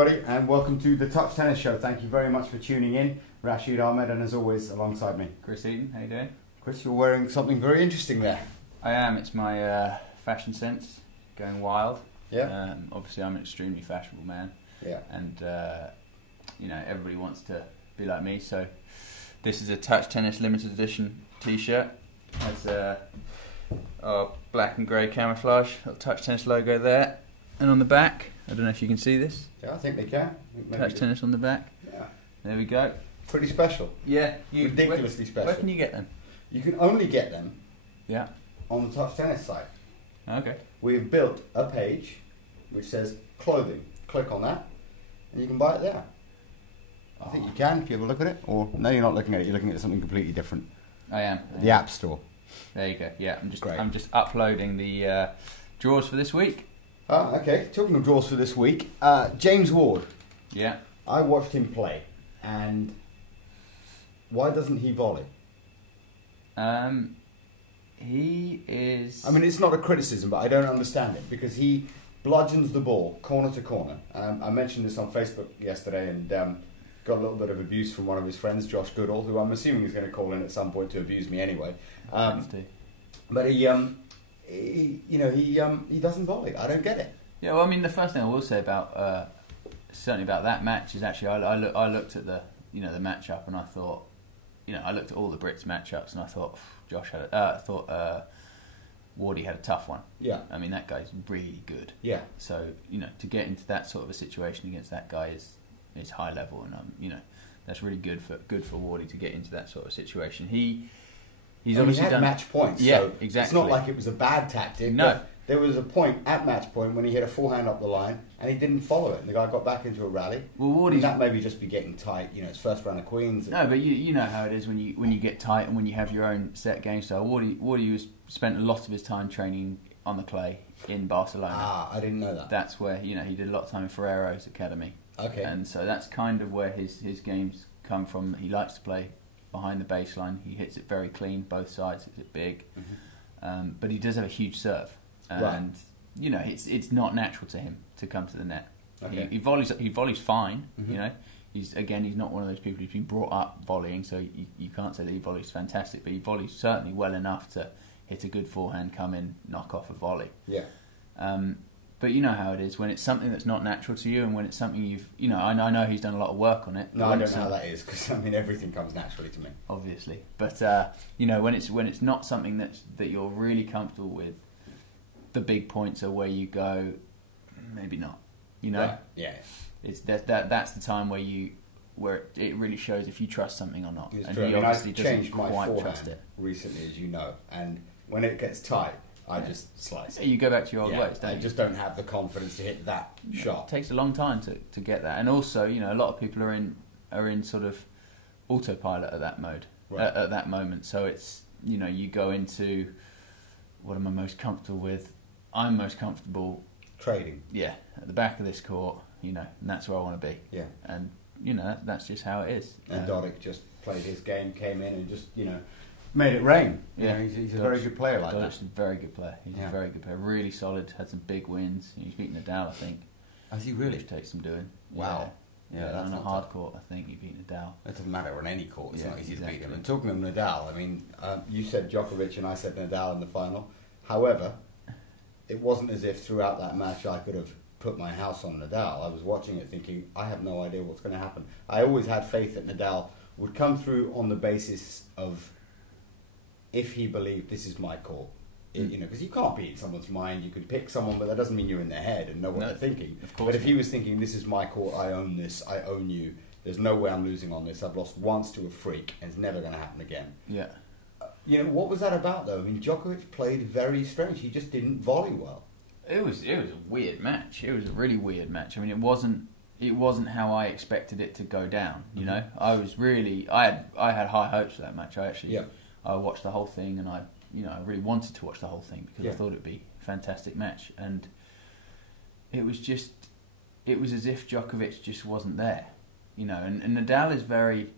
everybody, and welcome to the Touch Tennis Show. Thank you very much for tuning in. Rashid Ahmed, and as always, alongside me, Chris Eaton. How you doing? Chris, you're wearing something very interesting there. I am. It's my fashion sense going wild. Yeah. Obviously, I'm an extremely fashionable man. Yeah. And everybody wants to be like me. So this is a Touch Tennis limited edition T-shirt. Has our black and grey camouflage, little Touch Tennis logo there, and on the back, I don't know if you can see this. Yeah, I think they can. Touch Tennis on the back. Yeah. There we go. Pretty special. Yeah. Ridiculously special. Where can you get them? You can only get them. Yeah. On the Touch Tennis site. Okay. We've built a page which says clothing. Click on that, and you can buy it there. I think you can if you have a look at it. Or no, you're not looking at it. You're looking at something completely different. I am. The App Store. There you go. Yeah, Great. I'm just uploading the draws for this week. Ah, okay. Talking of draws for this week, James Ward. Yeah. I watched him play, and why doesn't he volley? He is... I mean, it's not a criticism, but I don't understand it, because he bludgeons the ball corner to corner. I mentioned this on Facebook yesterday, and got a little bit of abuse from one of his friends, Josh Goodall, who I'm assuming is going to call in at some point to abuse me anyway. But he doesn't volley. I don't get it. Yeah, well, I mean, the first thing I will say about certainly about that match is actually I looked at the the matchup, and I thought, I looked at all the Brits matchups, and I thought Wardy had a tough one. Yeah. I mean, that guy's really good. Yeah. So to get into that sort of a situation against that guy is high level, and that's really good for Wardy to get into that sort of situation. He's obviously had done match points. Yeah, so exactly. It's not like it was a bad tactic. No. There was a point at match point when he hit a forehand up the line and he didn't follow it, and the guy got back into a rally. Well, Wardy's... that maybe just be getting tight. It's first round of Queens. No, but you know how it is when you get tight and when you have your own set game style. Wardy spent a lot of his time training on the clay in Barcelona. Ah, I didn't know that. That's where he did a lot of time in Ferrero's academy. Okay. And so that's kind of where his games come from. He likes to play behind the baseline. He hits it very clean, both sides. Hits it big, but he does have a huge serve, and right. It's not natural to him to come to the net. Okay. He volleys fine. He's not one of those people who's been brought up volleying, so you can't say that he volleys fantastic, but he volleys certainly well enough to hit a good forehand, come in, knock off a volley. Yeah. But you know how it is when it's something that's not natural to you, and when it's something I know he's done a lot of work on it. No, I don't know how that is, because everything comes naturally to me. Obviously, but when it's not something that you're really comfortable with, the big points are where you go, maybe not. Right. Yeah. It's that's the time where it really shows if you trust something or not. It's and true. he obviously doesn't changed my quite forehand trust it recently, as you know, and when it gets tight, I just slice it. You go back to your old ways, don't I you? just don't have the confidence to hit that shot. It takes a long time to get that, and also a lot of people are in sort of autopilot at that mode, at that moment. So it's you go into, what am I most comfortable with? I'm most comfortable trading. Yeah, at the back of this court, and that's where I want to be. Yeah, and that's just how it is. And Dodic just played his game, came in, and just made it rain. He's a very good player like that. Dodic's a very good player. He's a very good player. Really solid. Had some big wins. He's beaten Nadal, I think. Has he really? Which takes some doing. Wow. Yeah, on a hard court, I think he beat Nadal. It doesn't matter on any court. It's not easy to beat him. And talking of Nadal, I mean, you said Djokovic and I said Nadal in the final. However, it wasn't as if throughout that match I could have put my house on Nadal. I was watching it thinking, I have no idea what's going to happen. I always had faith that Nadal would come through on the basis of, if he believed this is my court. Because you can't be in someone's mind. You can pick someone, but that doesn't mean you're in their head and know what they're thinking. Of course. But if he was thinking, this is my court, I own this, I own you, there's no way I'm losing on this, I've lost once to a freak, and it's never going to happen again. Yeah. What was that about, though? I mean, Djokovic played very strange. He just didn't volley well. It was a weird match. It was a really weird match. I mean, it wasn't how I expected it to go down. I had high hopes for that match. I watched the whole thing, and I really wanted to watch the whole thing because I thought it'd be a fantastic match. And it was as if Djokovic just wasn't there. And Nadal is very.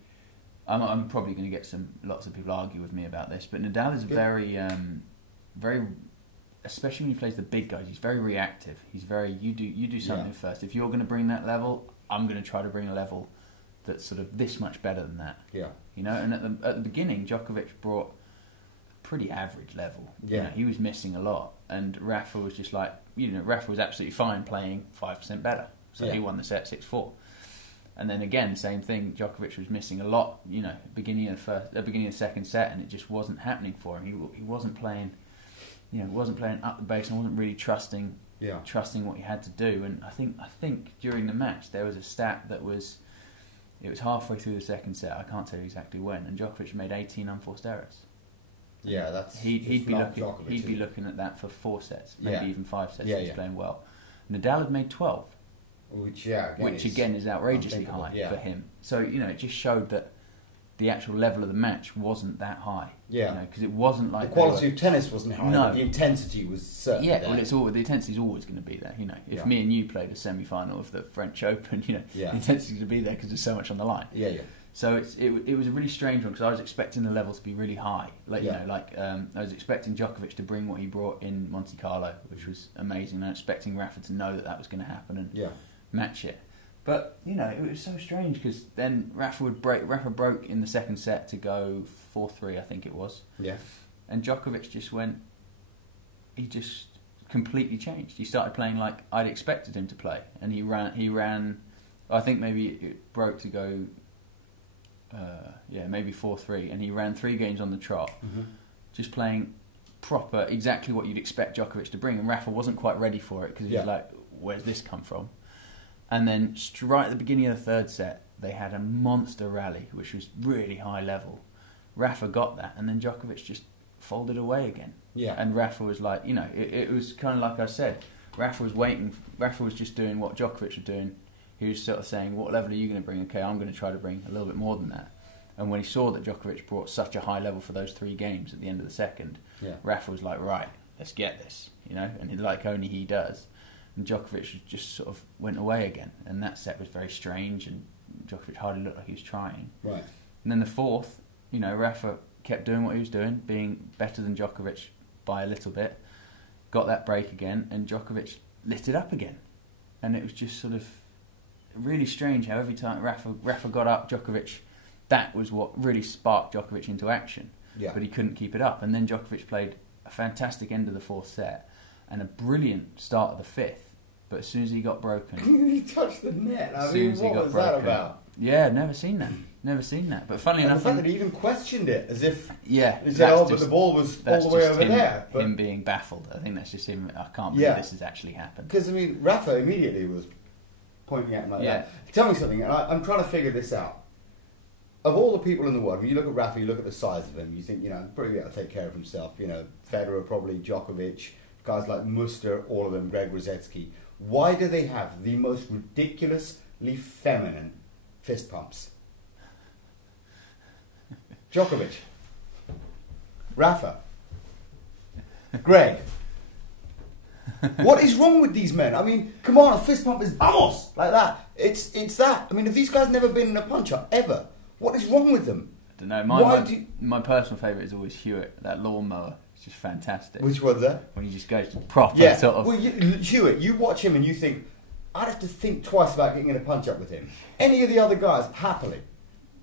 I'm probably going to get lots of people argue with me about this, but Nadal is very especially when he plays the big guys, he's very reactive. He's very, you do something first. If you're going to bring that level, I'm going to try to bring a level that's sort of this much better than that. Yeah. You know, and at the beginning, Djokovic brought a pretty average level. Yeah. You know, he was missing a lot, and Rafa was just like, Rafa was absolutely fine playing 5% better. So he won the set 6-4. And then again, same thing. Djokovic was missing a lot. You know, beginning of the second set, and it just wasn't happening for him. He wasn't playing. Wasn't playing up the base and wasn't really trusting what he had to do. And I think during the match there was a stat that was, it was halfway through the second set. I can't tell you exactly when. And Djokovic made 18 unforced errors. Yeah, that's he'd be looking at that for 4 sets, maybe even 5 sets. If he's playing well. Nadal had made 12. Which again is outrageously high for him. So it just showed that the actual level of the match wasn't that high. Yeah, because it wasn't like the quality of tennis wasn't high. No, but the intensity was certainly there. Well, the intensity is always going to be there. If me and you played a semi-final of the French Open, the intensity is going to be there because there's so much on the line. Yeah. So it was a really strange one because I was expecting the level to be really high. I was expecting Djokovic to bring what he brought in Monte Carlo, which was amazing. And I was expecting Rafa to know that was going to happen and match it. But it was so strange because then Rafa broke in the second set to go 4-3, I think it was. Yeah. And Djokovic just went. He just completely changed. He started playing like I'd expected him to play, and he ran. I think maybe it broke to go. Maybe 4-3, and he ran 3 games on the trot, just playing proper, exactly what you'd expect Djokovic to bring. And Rafa wasn't quite ready for it because he was like, "Where's this come from?" And then right at the beginning of the third set, they had a monster rally, which was really high level. Rafa got that, and then Djokovic just folded away again. Yeah. And Rafa was like, it was kind of like I said, Rafa was waiting. Rafa was just doing what Djokovic was doing. He was sort of saying, what level are you going to bring? Okay, I'm going to try to bring a little bit more than that. And when he saw that Djokovic brought such a high level for those 3 games at the end of the second, Rafa was like, right, let's get this, and like only he does. And Djokovic just sort of went away again. And that set was very strange, and Djokovic hardly looked like he was trying. Right. And then the fourth, Rafa kept doing what he was doing, being better than Djokovic by a little bit, got that break again, and Djokovic lit it up again. And it was just sort of really strange how every time Rafa got up, Djokovic, that was what really sparked Djokovic into action. Yeah. But he couldn't keep it up. And then Djokovic played a fantastic end of the 4th set and a brilliant start of the 5th. But as soon as he got broken... he touched the net. What was that about? Yeah, never seen that. But funnily enough... the fact that he even questioned it, as if... Yeah. He said, but the ball was all the way over there. But him being baffled. I think that's just him. I can't believe this has actually happened. Because, Rafa immediately was pointing at him like that. Tell me something, and I'm trying to figure this out. Of all the people in the world, when you look at Rafa, you look at the size of him, you think, pretty able to take care of himself. Federer, probably Djokovic, guys like Muster, all of them, Greg Rosetsky. Why do they have the most ridiculously feminine fist pumps? Djokovic, Rafa, Greg. What is wrong with these men? Come on, a fist pump is vamos, like that. It's that. Have these guys never been in a punch-up, ever? What is wrong with them? I don't know. My personal favourite is always Hewitt, that lawnmower. It's just fantastic. Which one's that? When he just goes to proper sort of... Well, Hewitt, you watch him and you think, I'd have to think twice about getting in a punch-up with him. Any of the other guys, happily.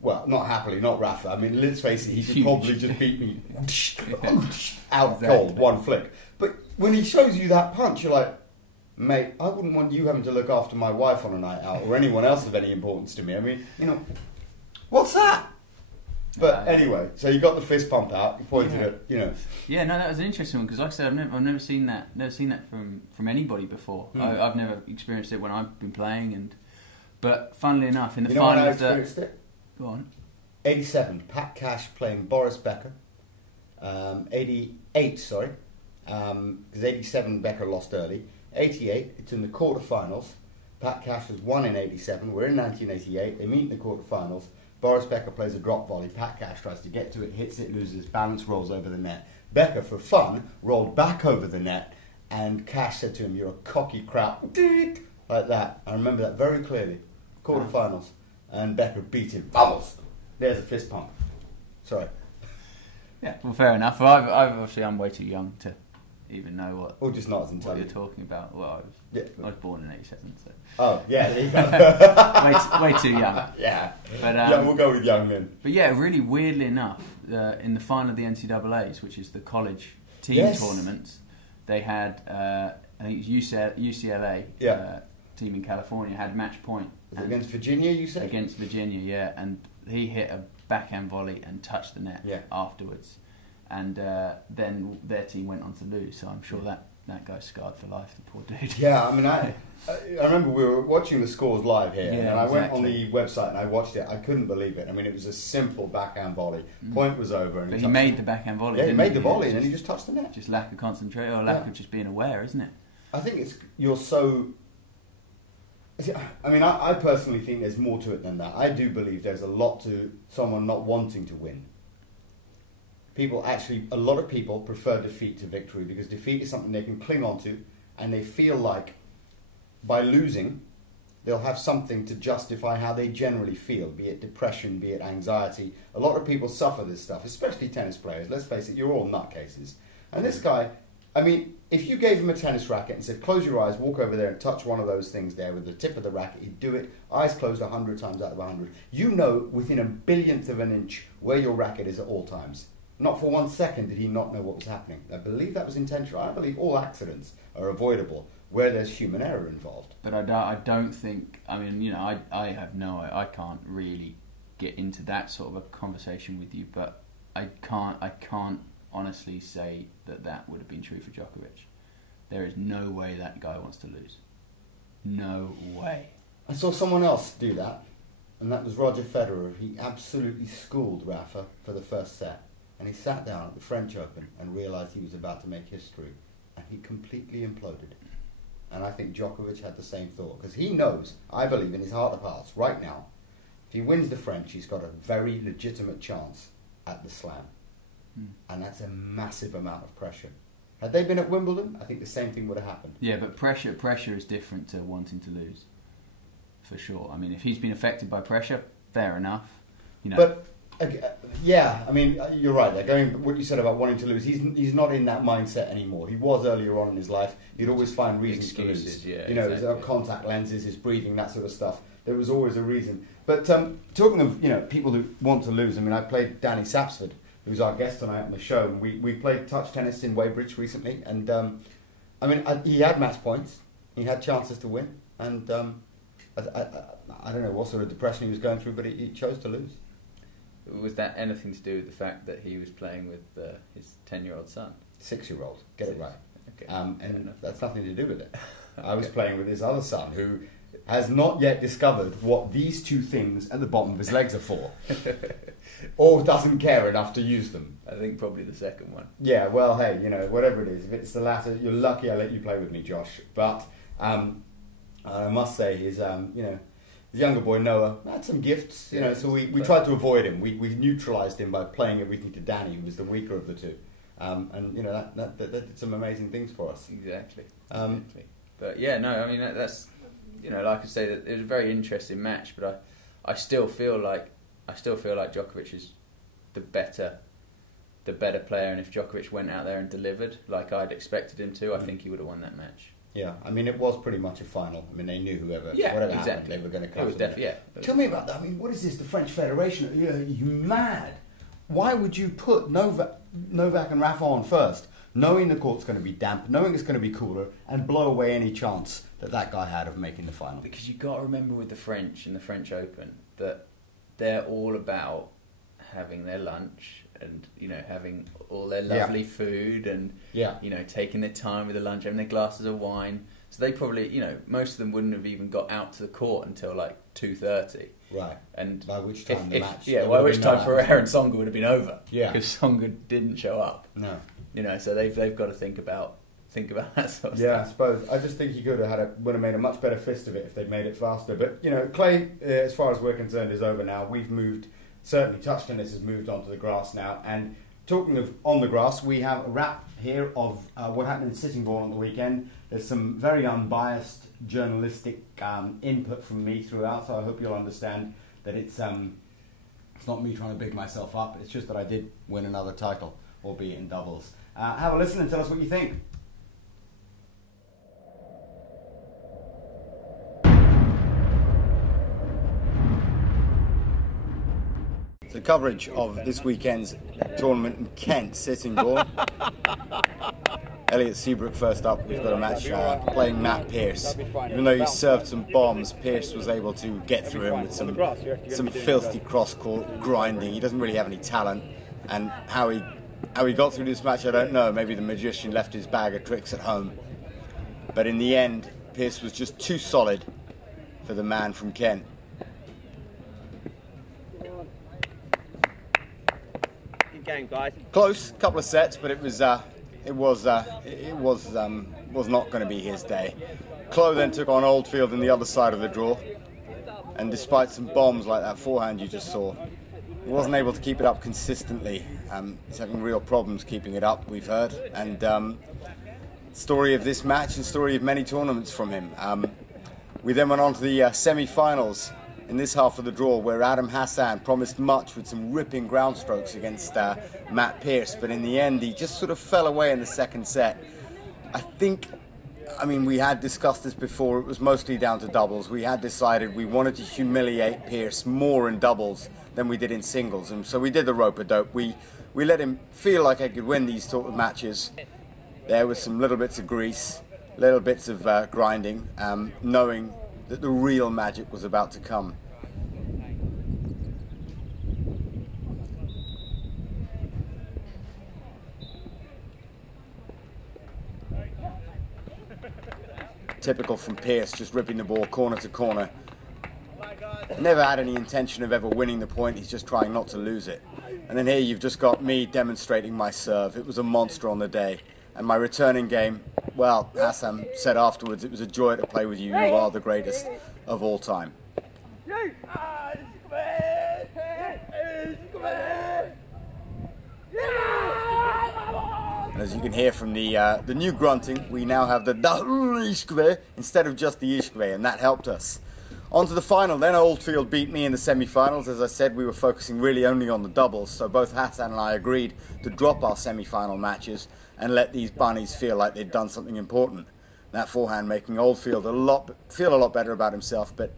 Well, not happily, not Rafa. Let's face it, he could probably just beat me out cold, one flick. But when he shows you that punch, you're like, mate, I wouldn't want you having to look after my wife on a night out or anyone else of any importance to me. What's that? But anyway, so you got the fist pump out. You pointed at, Yeah, no, that was an interesting one because, like I said, I've never seen that. Never seen that from anybody before. I've never experienced it when I've been playing. But funnily enough, in the final, I experienced it. Go on. 87, Pat Cash playing Boris Becker. 88, sorry, because 87 Becker lost early. 88, it's in the quarterfinals. Pat Cash has won in 87. We're in 1988. They meet in the quarterfinals. Boris Becker plays a drop volley. Pat Cash tries to get to it, hits it, loses balance, rolls over the net. Becker, for fun, rolled back over the net, and Cash said to him, "You're a cocky crap," like that. I remember that very clearly. Quarterfinals, and Becker beat him. Vamos! There's a fist pump. Sorry. Yeah, well, fair enough. Obviously, I'm way too young to even know what. Or just not as what intelligent. you're talking about. Well, I was born in '87, so. Oh yeah, there you go. way too young. Yeah, but we'll go with young then. But yeah, really weirdly enough, in the final of the NCAA's, which is the college team tournaments, they had I think it was UCLA team in California had match point. Was it against Virginia, you said? Against Virginia, yeah, and he hit a backhand volley and touched the net afterwards, and then their team went on to lose. So I'm sure that guy's scarred for life, the poor dude. Yeah, I mean, I remember we were watching the scores live here, and I went on the website and I watched it. I couldn't believe it. I mean, it was a simple backhand volley. Point was over, and but he made the backhand volley. Yeah, he made the volley, and then he just touched the net. Just lack of concentration or lack of just being aware, isn't it? I think you're so. I mean, I personally think there's more to it than that. I do believe there's a lot to someone not wanting to win. A lot of people prefer defeat to victory because defeat is something they can cling on to, and they feel like by losing, they'll have something to justify how they generally feel, be it depression, be it anxiety. A lot of people suffer this stuff, especially tennis players. Let's face it, you're all nutcases. And this guy, I mean, if you gave him a tennis racket and said, close your eyes, walk over there and touch one of those things there with the tip of the racket, he'd do it, eyes closed 100 times out of 100. You know within a billionth of an inch where your racket is at all times. Not for 1 second did he not know what was happening. I believe that was intentional. I believe all accidents are avoidable where there's human error involved. But I don't think, I mean, you know, I can't really get into that sort of a conversation with you, but I can't honestly say that would have been true for Djokovic. There is no way that guy wants to lose. No way. I saw someone else do that, and that was Roger Federer. He absolutely schooled Rafa for the first set, and he sat down at the French Open and realised he was about to make history, and he completely imploded. And I think Djokovic had the same thought, because he knows, I believe in his heart of hearts, right now, if he wins the French, he's got a very legitimate chance at the Slam. And that's a massive amount of pressure. Had they been at Wimbledon, I think the same thing would have happened. Yeah, but pressure is different to wanting to lose, for sure. I mean, if he's been affected by pressure, fair enough. You know. But yeah, I mean, you're right. There, going what you said about wanting to lose, he's not in that mindset anymore. He was earlier on in his life. He'd always find reasons to lose. Yeah, you know, his contact lenses, his breathing, that sort of stuff. There was always a reason. But talking of people who want to lose, I mean, I played Danny Sapsford, who's our guest tonight on the show. And we played touch tennis in Weybridge recently, and I mean, he had match points, he had chances to win, and I don't know what sort of depression he was going through, but he chose to lose. Was that anything to do with the fact that he was playing with his 10-year-old son? 6-year-old, get it right. Okay. And that's nothing to do with it. I was playing with his other son, who has not yet discovered what these two things at the bottom of his legs are for, or doesn't care enough to use them. I think probably the second one. Yeah, well, hey, whatever it is, if it's the latter, you're lucky I let you play with me, Josh. But I must say, his younger boy Noah had some gifts, so we tried to avoid him. We neutralised him by playing everything to Danny, who was the weaker of the two, and that did some amazing things for us. Exactly. But yeah, no, I mean that's like I say, that it was a very interesting match, but I still feel like Djokovic is the better player, and if Djokovic went out there and delivered like I'd expected him to, I think he would have won that match. Yeah, I mean, it was pretty much a final. I mean, they knew whatever happened, they were going to come. Tell me about that. I mean, what is this? The French Federation? Are you mad? Why would you put Novak and Rafa on first, knowing the court's going to be damp, knowing it's going to be cooler, and blow away any chance that guy had of making the final? Because you've got to remember with the French and the French Open that they're all about having their lunch and having all their lovely food and taking their time with the lunch, having their glasses of wine. So they probably most of them wouldn't have even got out to the court until like 2:30. Right. And by which time the match? By which time Federer and Tsonga would have been over. Yeah. Because Tsonga didn't show up. No. So they've got to think about that sort of stuff. Yeah, I suppose. I just think he would have made a much better fist of it if they'd made it faster. But clay, as far as we're concerned, is over now. We've moved. Certainly, touch tennis has moved onto the grass now. And talking of on the grass, we have a wrap here of what happened in Sittingbourne on the weekend. There's some very unbiased journalistic input from me throughout, so I hope you'll understand that it's not me trying to big myself up. It's just that I did win another title, albeit in doubles. Have a listen and tell us what you think. coverage of this weekend's tournament in Kent, Sittingbourne. Elliot Seabrook first up. We've got a match playing Matt Pearce. Even though he served some bombs, Pearce was able to get through him with some filthy cross-court grinding. He doesn't really have any talent, and how he got through this match, I don't know. Maybe the magician left his bag of tricks at home. But in the end, Pearce was just too solid for the man from Kent. Game, guys. Close, couple of sets, but it was not going to be his day. Chloe then took on Oldfield in the other side of the draw, and despite some bombs like that forehand you just saw, he wasn't able to keep it up consistently. He's having real problems keeping it up, we've heard, and story of this match and story of many tournaments from him. We then went on to the semi-finals in this half of the draw, where Adam Hassan promised much with some ripping ground strokes against Matt Pearce, but in the end he just sort of fell away in the second set. I mean, we had discussed this before, it was mostly down to doubles. We had decided we wanted to humiliate Pearce more in doubles than we did in singles, and so we did the rope-a-dope. We let him feel like he could win these sort of matches. There was some little bits of grease, little bits of grinding, knowing that the real magic was about to come. Typical from Pearce, just ripping the ball corner to corner. Never had any intention of ever winning the point, he's just trying not to lose it. And then here you've just got me demonstrating my serve. It was a monster on the day. And my returning game, well, Hassan said afterwards, it was a joy to play with you. You are the greatest of all time. And as you can hear from the new grunting, we now have the ishkve instead of just the ishkve, and that helped us. On to the final then. Oldfield beat me in the semi-finals. As I said, we were focusing really only on the doubles, so both Hassan and I agreed to drop our semi-final matches and let these bunnies feel like they'd done something important. That forehand making Oldfield feel a lot better about himself, but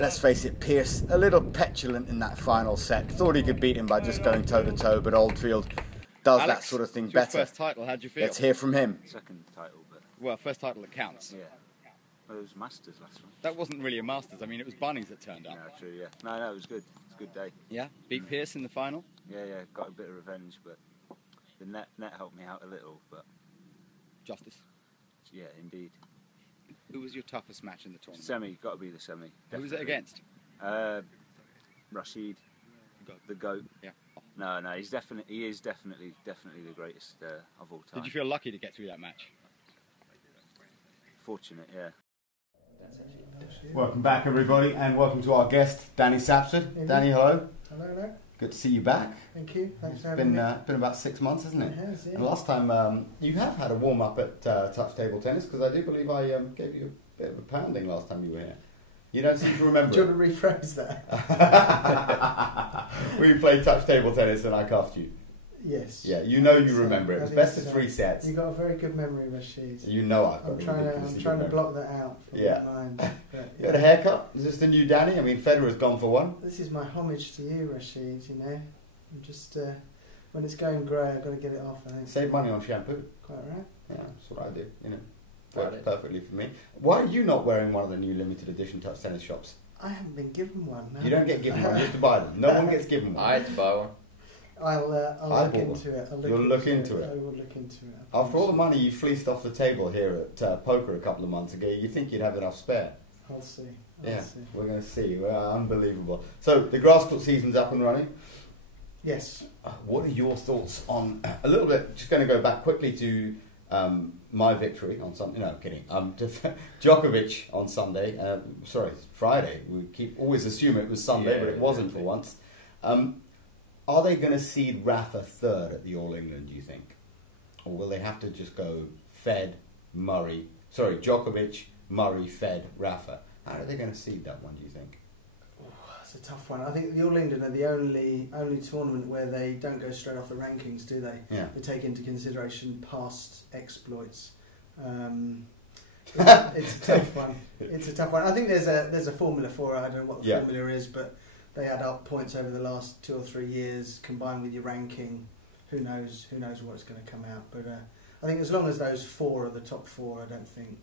let's face it, Pearce a little petulant in that final set. Thought he could beat him by just going toe-to-toe, but Oldfield does Alex, that sort of thing better. First title, how'd you feel? Let's hear from him. Second title, but... Well, first title that counts. Yeah. Well, it was Masters last one. That wasn't really a Masters. I mean, it was bunnies that turned up. No, true, yeah. No, it was good. It was a good day. Yeah? Beat Pearce in the final? Yeah, got a bit of revenge, but the net helped me out a little, but... Justice? Yeah, indeed. Who was your toughest match in the tournament? Semi, got to be the semi. Who was it against? Rashid, the GOAT. Yeah. No, he is definitely the greatest of all time. Did you feel lucky to get through that match? Fortunate, yeah. Welcome back, everybody, and welcome to our guest, Danny Sapsford. Danny, hello. Hello. Good to see you back. Thank you. Thanks for having me. It's been about 6 months, hasn't it? It has, yeah. And last time you have had a warm up at touch table tennis, because I do believe I gave you a bit of a pounding last time you were here. You don't seem to remember. Do you want to rephrase that? We played touch table tennis and I cuffed you. Yes. Yeah, you know you remember it. It was best of 3 sets. You've got a very good memory, Rashid. You know I've got I'm trying to block that out from my mind. But, You got a haircut? Is this the new Danny? I mean, Federer's gone for one. This is my homage to you, Rashid, you know. I'm just, when it's going grey, I've got to get it off, I think. Save money on shampoo. Quite right. Yeah, that's what I do, you know. Works perfectly for me. Why are you not wearing one of the new limited edition touch tennis shops? I haven't been given one. No. You don't get given one, you have to buy them. No one gets given one. I had to buy one. I'll look into it. You'll look into it? I will look into it. After all the money you fleeced off the table here at poker a couple of months ago, you think you'd have enough spare. I'll see. We're going to see. Unbelievable. So, the grass court season's up and running. Yes. What are your thoughts on, a little bit, just going to go back quickly to my victory on Sunday, no, I'm kidding, to Djokovic on Sunday, Friday. We always assume it was Sunday, but it wasn't for once. Are they going to seed Rafa third at the All England, do you think? Or will they have to just go Djokovic, Murray, Fed, Rafa? How are they going to seed that one, do you think? It's a tough one. I think the All England are the only tournament where they don't go straight off the rankings, do they? Yeah. They take into consideration past exploits. It's a tough one. It's a tough one. I think there's a formula for it. I don't know what the formula is, but they add up points over the last 2 or 3 years, combined with your ranking. Who knows what's going to come out? But I think as long as those 4 are the top 4, I don't think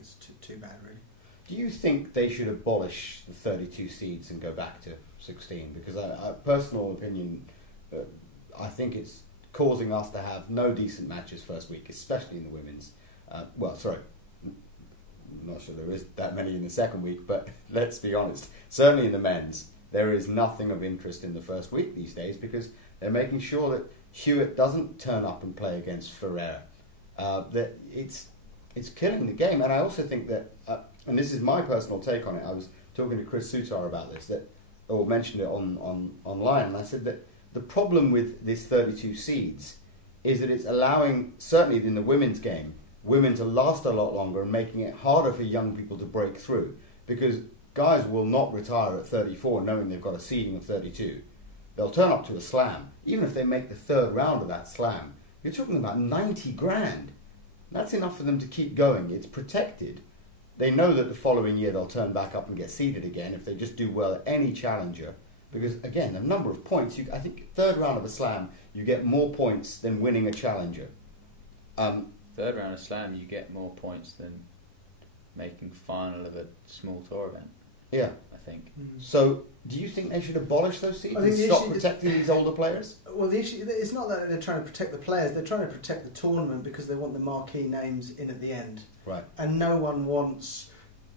it's too bad really. Do you think they should abolish the 32 seeds and go back to 16? Because personal opinion, I think it's causing us to have no decent matches first week, especially in the women's. I'm not sure there is that many in the second week, but let's be honest, certainly in the men's, there is nothing of interest in the first week these days because they're making sure that Hewitt doesn't turn up and play against Federer. That it's killing the game. And I also think that, and this is my personal take on it, I was talking to Chris Sutar about this, or mentioned it online, and I said that the problem with this 32 seeds is that it's allowing, certainly in the women's game, women to last a lot longer and making it harder for young people to break through. Because guys will not retire at 34 knowing they've got a seeding of 32. They'll turn up to a slam. Even if they make the 3rd round of that slam, you're talking about 90 grand. That's enough for them to keep going. It's protected. They know that the following year they'll turn back up and get seeded again if they just do well at any challenger. Because, again, the number of points, I think 3rd round of a slam, you get more points than winning a challenger. 3rd round of slam, you get more points than making final of a small tour event. Yeah. I think. So, do you think they should abolish those seeds and stop protecting these older players? Well, the issue, it's not that they're trying to protect the players, they're trying to protect the tournament because they want the marquee names in at the end. Right. And no one wants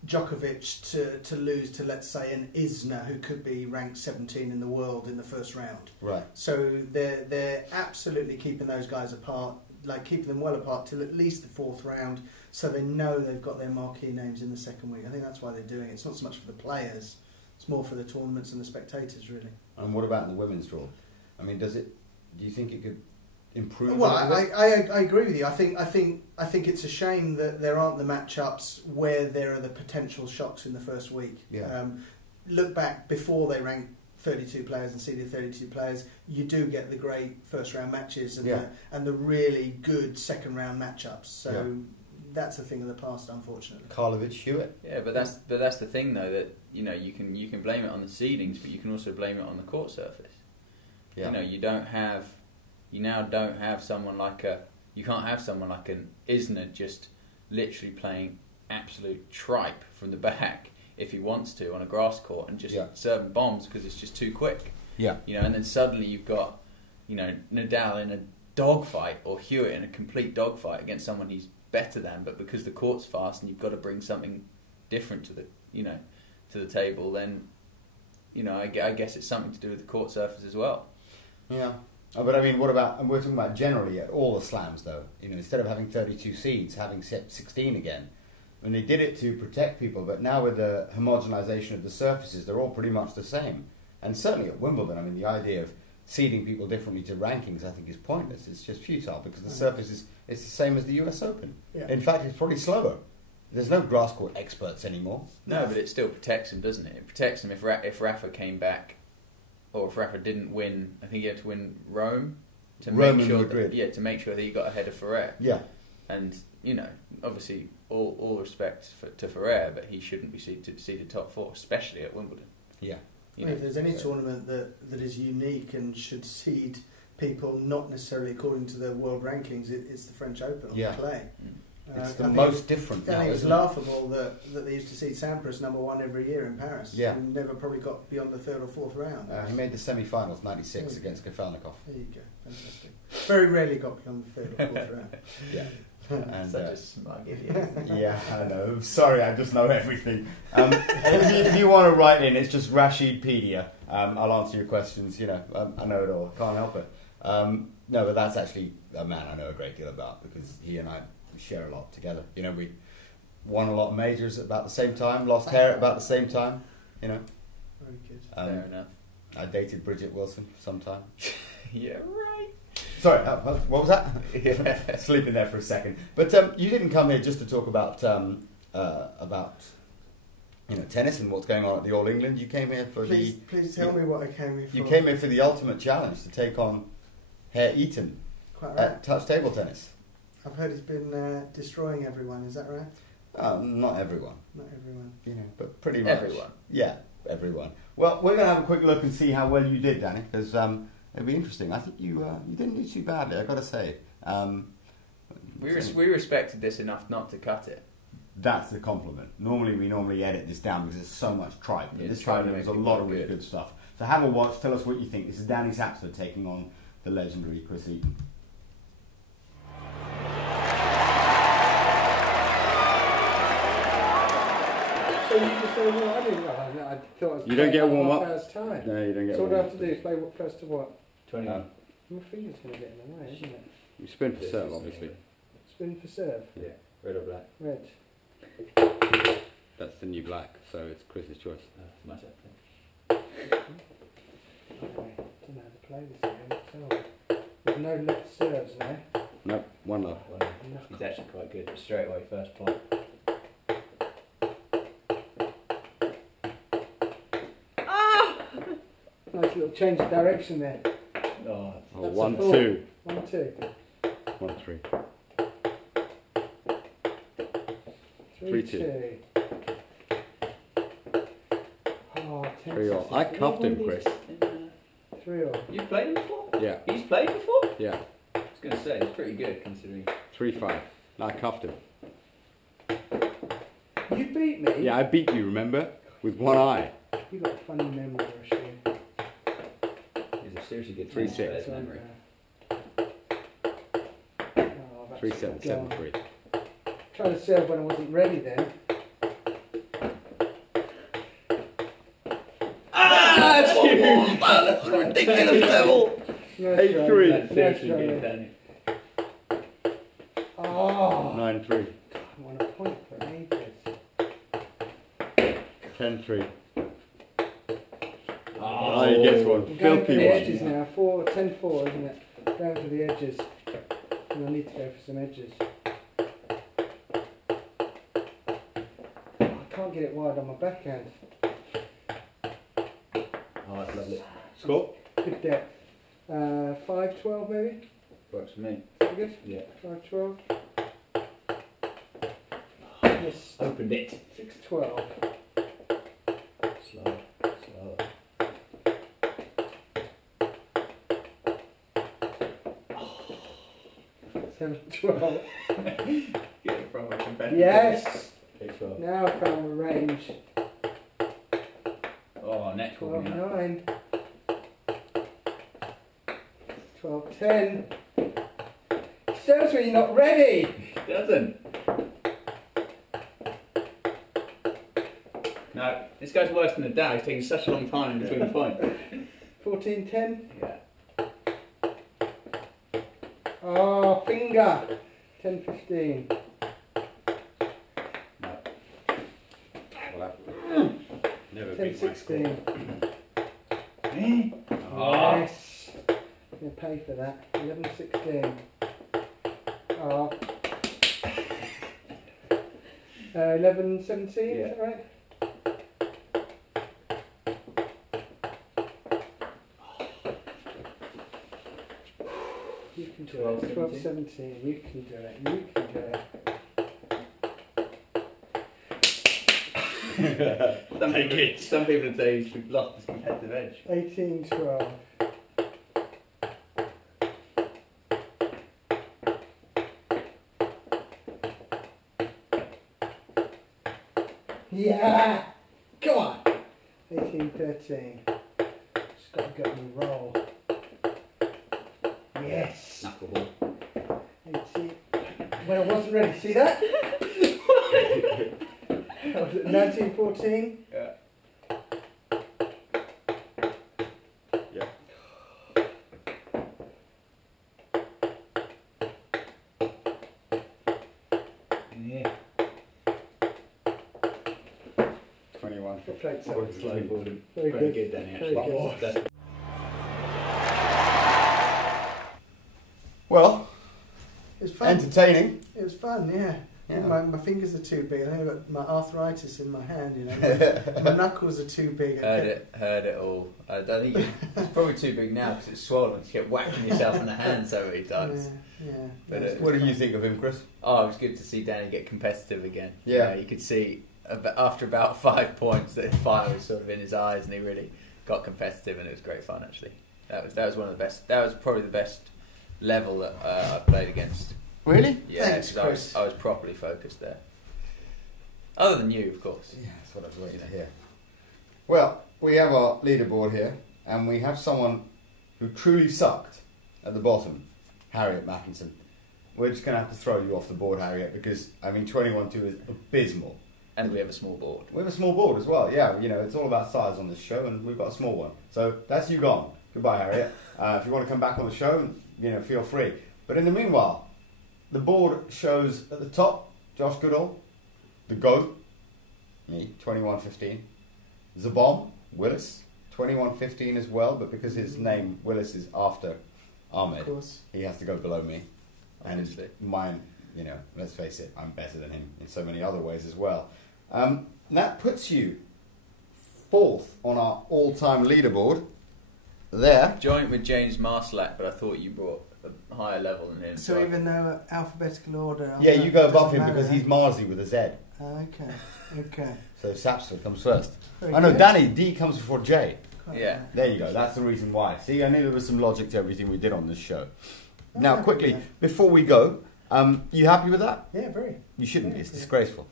Djokovic to lose to, let's say, an Isner who could be ranked 17 in the world in the first round. Right. So they're absolutely keeping those guys apart, like keeping them well apart till at least the 4th round, so they know they've got their marquee names in the second week. I think that's why they're doing it. It's not so much for the players, it's more for the tournaments and the spectators, really. And what about in the women's draw? I mean, do you think it could improve? Well, I agree with you. I think it's a shame that there aren't the matchups where there are the potential shocks in the first week. Yeah. Look back before they ranked 32 players and seeded 32 players, you do get the great first round matches and the really good second round matchups. So that's a thing of the past, unfortunately. Karlovic, Hewitt. Yeah, but that's the thing though, that you can blame it on the seedings, but you can also blame it on the court surface. Yeah. You now don't have someone like you can't have someone like an Isner just literally playing absolute tripe from the back if he wants to on a grass court and just serving bombs because it's just too quick. Yeah. And then suddenly you've got Nadal in a dogfight or Hewitt in a complete dogfight against someone he's better than, but because the court's fast and you've got to bring something different to the table, then I guess it's something to do with the court surface as well. Yeah. But I mean, what about, and we're talking about generally at all the slams though, instead of having 32 seeds, having 16 again. And they did it to protect people, but now with the homogenisation of the surfaces, they're all pretty much the same. And certainly at Wimbledon, I mean, the idea of seeding people differently to rankings, I think, is pointless. It's just futile because the surface it's the same as the US Open. Yeah. In fact, it's probably slower. There's no grass court experts anymore. No, but it still protects him, doesn't it? It protects him if Rafa came back, or if Rafa didn't win. I think he had to win Rome to make sure that he got ahead of Federer. Yeah, and obviously all respect to Federer, but he shouldn't be seeded top 4, especially at Wimbledon. Yeah. If there's any tournament that is unique and should seed people not necessarily according to their world rankings, it's the French Open on clay. It's the most different. I think it's laughable that they used to seed Sampras number 1 every year in Paris. Yeah. And never probably got beyond the 3rd or 4th round. He made the semi-finals, 96 against Kafelnikov. There you go, fantastic. Very rarely got beyond the 3rd or 4th round. Yeah. And such a smug idiot. Yeah, I know. Sorry, I just know everything. If you want to write in, it's just Rashidpedia. I'll answer your questions. I know it all. Can't help it. No, but that's actually a man I know a great deal about because he and I share a lot together. We won a lot of majors at about the same time. Lost Harriet about the same time. Very good. Fair enough. I dated Bridget Wilson sometime. Yeah, right. Sorry, what was that? Sleeping there for a second. But you didn't come here just to talk about tennis and what's going on at the All England. You came here for Please tell me what I came here for. You came here for the ultimate challenge to take on Herr Eaton at touch table tennis. I've heard he's been destroying everyone. Is that right? Not everyone. Not everyone. But pretty much everyone. Yeah. everyone. Well, we're going to have a quick look and see how well you did, Danny, because it'll be interesting. I think you didn't do too badly, I've got to say. We respected this enough not to cut it. That's the compliment. We edit this down because there's so much tripe. But this time there was a lot of really good stuff. So have a watch. Tell us what you think. This is Danny Sapsford taking on the legendary Chris Eaton. So you just say, well, I didn't know. I thought it was you don't get a warm up. Time. No, you don't get. So a what do warm I have to do? Play what first to what? 21. My finger's going to get in the way, isn't it? You spin for serve, obviously. Spin for serve. Yeah, red or black. Red. That's the new black, so it's Chris's choice. Nice. I don't know how to play this game. So there's no left serves now. No, one love. He's actually quite good. Straight away, first point. Nice little change of direction there. Oh, 1, 2. 1, 2. 1, 3. 3, 2. Oh, 10, 3 all. I cuffed him, Chris. 3 all. You've played him before? Yeah. He's played before? Yeah. I was going to say, it's pretty good considering. 3, 5. I cuffed him. You beat me? Yeah, I beat you, remember? With one eye. You got a funny memory, Roshi. He's a seriously good 3, 6. memory. 3, 7, 7, 3. Trying to serve when I wasn't ready then. That's huge! That's a ridiculous level! 8-3. That's seriously good, Danny. Oh! 9-3. I want a point for ages. 10-3. Oh, he gets one. I'm going for Filthy the one. edges now. 10-4, isn't it? Going for the edges. And I need to go for some edges. I can't get it wide on my backhand. Oh, that's lovely. Score? Good depth. 5-12 maybe? Works for me. Pretty good? Yeah. 5-12. Yes. Opened it. 6-12. Slow. 7-12. Get it from a competitor. Yes! 8-12. Now I found the range. Oh, next one. 12-9. 12-10. Serves when you're not ready! Doesn't. No, this guy's worse than the dad. He's taking such a long time in between the points. 14-10. Yeah. Oh, finger. 10-15. No. Never beat my score. 10-16. Oh. Yes. I'm going to pay for that. 11-16. Oh. 11-17, is that right? You can do it. 12-17. You can do it. You can do it. Some people would say he's lost his competitive edge. 18-12. Yeah! Come on! 18-13. Just got to go on the roll. Yes! Knuckleball. 18. When I wasn't ready, see that? That was at 19-14. Yeah. Yeah. Yeah. 21. Good play, Slow boarding. Very Pretty good. good, Danny, Very actually. good. That's Well, It was fun. entertaining. It was fun, yeah. Yeah. My fingers are too big. I think I've got my arthritis in my hand, you know. My knuckles are too big. Heard it all. I think it's probably too big now because it's swollen. You get whacking yourself in the hand so many times. Yeah. But It was What do fun. you think of him, Chris? Oh, it was good to see Danny get competitive again. Yeah. You could see after about 5 points, the fire was sort of in his eyes, and he really got competitive, and it was great fun actually. That was one of the best. That was probably the best level that I played against. Really? Yeah, Thanks, Chris. I was properly focused there. Other than you, of course. Yeah, that's what I was waiting to hear. Well, we have our leaderboard here, and we have someone who truly sucked at the bottom, Harriet Markinson. We're just going to have to throw you off the board, Harriet, because, I mean, 21-2 is abysmal. And we have a small board. We have a small board as well, yeah. You know, it's all about size on this show, and we've got a small one. So that's you gone. Goodbye, Harriet. If you want to come back on the show, you know, feel free. But in the meanwhile, the board shows at the top, Josh Goodall, the GOAT, me, 21-15. Zabom, Willis, 21-15 as well, but because his name, Willis, is after Ahmed, he has to go below me. Obviously. And mine, you know, let's face it, I'm better than him in so many other ways as well. That puts you 4th on our all-time leaderboard. There. Joint with James Marslack, but I thought you brought a higher level than him. So even though alphabetical order... Yeah, you go above him because he's Marzi with a Z. Okay. So Sapsford comes first. Very I know, good. Danny, D comes before J. Yeah. There you go, that's the reason why. See, I knew there was some logic to everything we did on this show. Now, quickly, before we go, you happy with that? Yeah, very. You shouldn't be, it's disgraceful.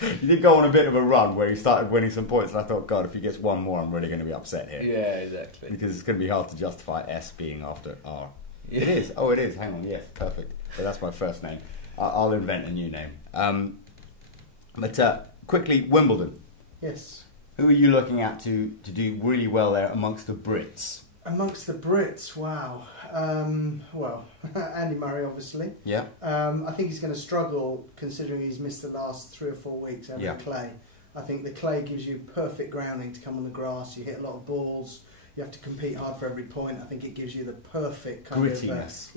You did go on a bit of a run where he started winning some points, and I thought, God, if he gets one more, I'm really going to be upset here. Yeah, exactly. Because it's going to be hard to justify S being after R. Yeah. It is. Oh, it is. Hang on. Yes, perfect. So that's my first name. I'll invent a new name. But quickly, Wimbledon. Yes. Who are you looking at to do really well there amongst the Brits? Amongst the Brits, wow. Well, Andy Murray, obviously. Yeah. I think he's going to struggle considering he's missed the last 3 or 4 weeks over the clay. I think the clay gives you perfect grounding to come on the grass. You hit a lot of balls. You have to compete hard for every point. I think it gives you the perfect kind grittiness.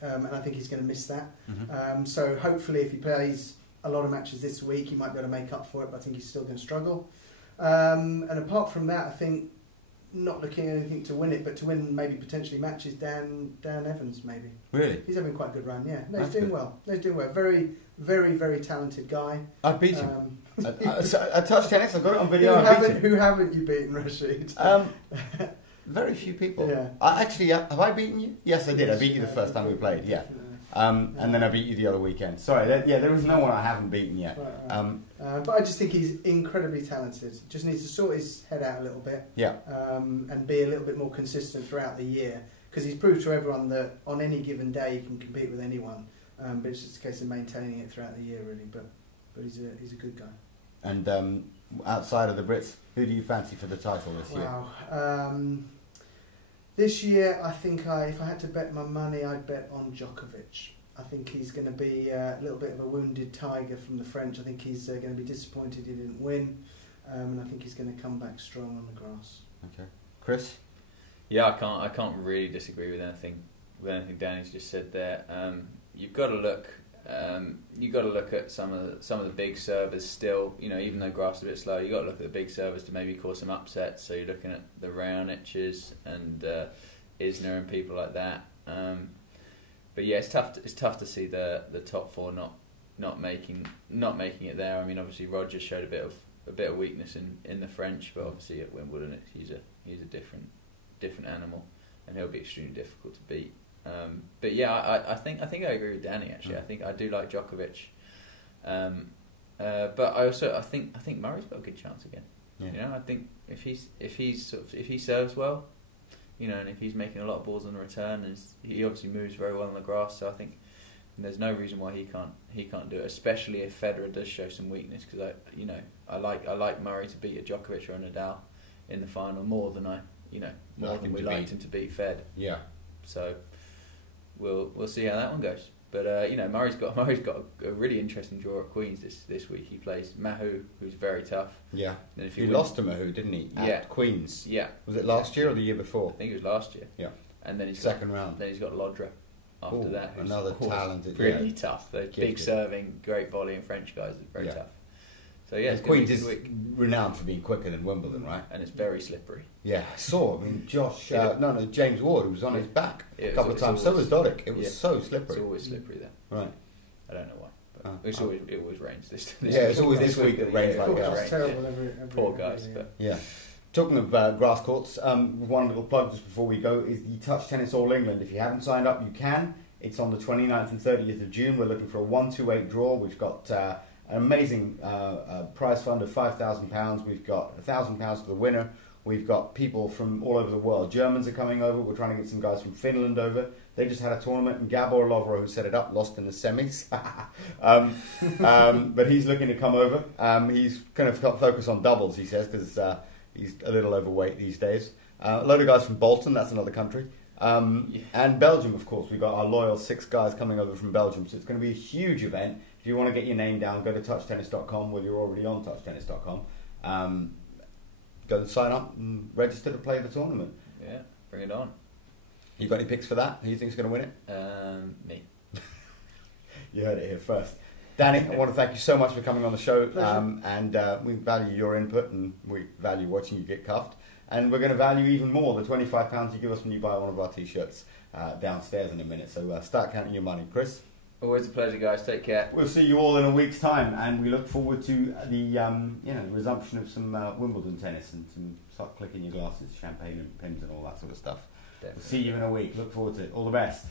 And I think he's going to miss that. Mm-hmm. So hopefully, if he plays a lot of matches this week, he might be able to make up for it. But I think he's still going to struggle. And apart from that, I think not looking at anything to win it, but to win maybe potentially matches. Dan Evans, maybe. Really? He's having quite a good run. Yeah, no, he's That's doing good. well. No, he's doing well. Very, very, very talented guy. I beat him. I touch tennis. I've got it on video. Who haven't you beaten, Rashid? Very few people. Yeah. Actually, have I beaten you? Yes, I did. I beat you the first time we played. Yeah. And then I beat you the other weekend. Sorry, there is no one I haven't beaten yet. Right. But I just think he's incredibly talented. Just needs to sort his head out a little bit. Yeah. And be a little bit more consistent throughout the year. Because he's proved to everyone that on any given day he can compete with anyone. But it's just a case of maintaining it throughout the year, really. But he's a good guy. And outside of the Brits, who do you fancy for the title this year? Wow. This year, I think if I had to bet my money, I'd bet on Djokovic. I think he's going to be a little bit of a wounded tiger from the French. I think he's going to be disappointed he didn't win. And I think he's going to come back strong on the grass. Okay. Chris? Yeah, I can't really disagree with anything Danny's just said there. You've got to look at some of the big servers still. You know, even though grass is a bit slow, you've got to look at the big servers to maybe cause some upsets. So you're looking at the Raoniches and Isner and people like that. But yeah, it's tough to see the top 4 not making it there. I mean, obviously Roger showed a bit of weakness in the French, but obviously at Wimbledon he's a different animal, and he'll be extremely difficult to beat. But yeah, I think I agree with Danny actually. I do like Djokovic, but I think Murray's got a good chance again. Yeah. You know, I think if he serves well, you know, and if he's making a lot of balls on the return, and he obviously moves very well on the grass, so I think there's no reason why he can't do it. Especially if Federer does show some weakness, because I like Murray to beat a Djokovic or a Nadal in the final more than we liked him to beat Fed. Yeah. So we'll see how that one goes. But Murray's got a really interesting draw at Queens this week. He plays Mahou, who's very tough. Yeah. And if he lost to Mahou, didn't he? At Queens. Yeah. Was it last year or the year before? I think it was last year. Yeah. And then he's second round. Then he's got Lodra after that. Who's another talented, really tough. They're big serving, great volleying French guys. Are very tough. So yeah, Queens is renowned for being quicker than Wimbledon, right? And it's very slippery. Yeah, I saw. I mean, James Ward, who was on his back a couple of times. So was Dodik. It was so slippery. It's always slippery there. Right. I don't know why. It always rains this it's always this week it rains like hell. It's terrible every Poor guys. year. But Yeah. Talking of grass courts, one little plug just before we go is the Touch Tennis All England. If you haven't signed up, you can. It's on the 29th and 30th of June. We're looking for a 1-2-8 draw. We've got an amazing prize fund of £5,000. We've got £1,000 for the winner. We've got people from all over the world. Germans are coming over. We're trying to get some guys from Finland over. They just had a tournament, and Gabor Lovro, who set it up, lost in the semis. But he's looking to come over. He's going to focus on doubles, he says, because he's a little overweight these days. A load of guys from Bolton, that's another country. And Belgium, of course. We've got our loyal 6 guys coming over from Belgium. So it's going to be a huge event. If you want to get your name down, go to touchtennis.com. Well, you're already on touchtennis.com. Go and sign up and register to play the tournament. Yeah, bring it on. You got any picks for that? Who you think's going to win it? Me. You heard it here first. Danny, I want to thank you so much for coming on the show. Pleasure. And we value your input, and we value watching you get cuffed. And we're going to value even more the £25 you give us when you buy one of our T-shirts downstairs in a minute. So start counting your money. Chris? Always a pleasure, guys. Take care. We'll see you all in a week's time, and we look forward to the resumption of some Wimbledon tennis and some start clicking your glasses, champagne and pins and all that sort of stuff. Definitely. We'll see you in a week. Look forward to it. All the best.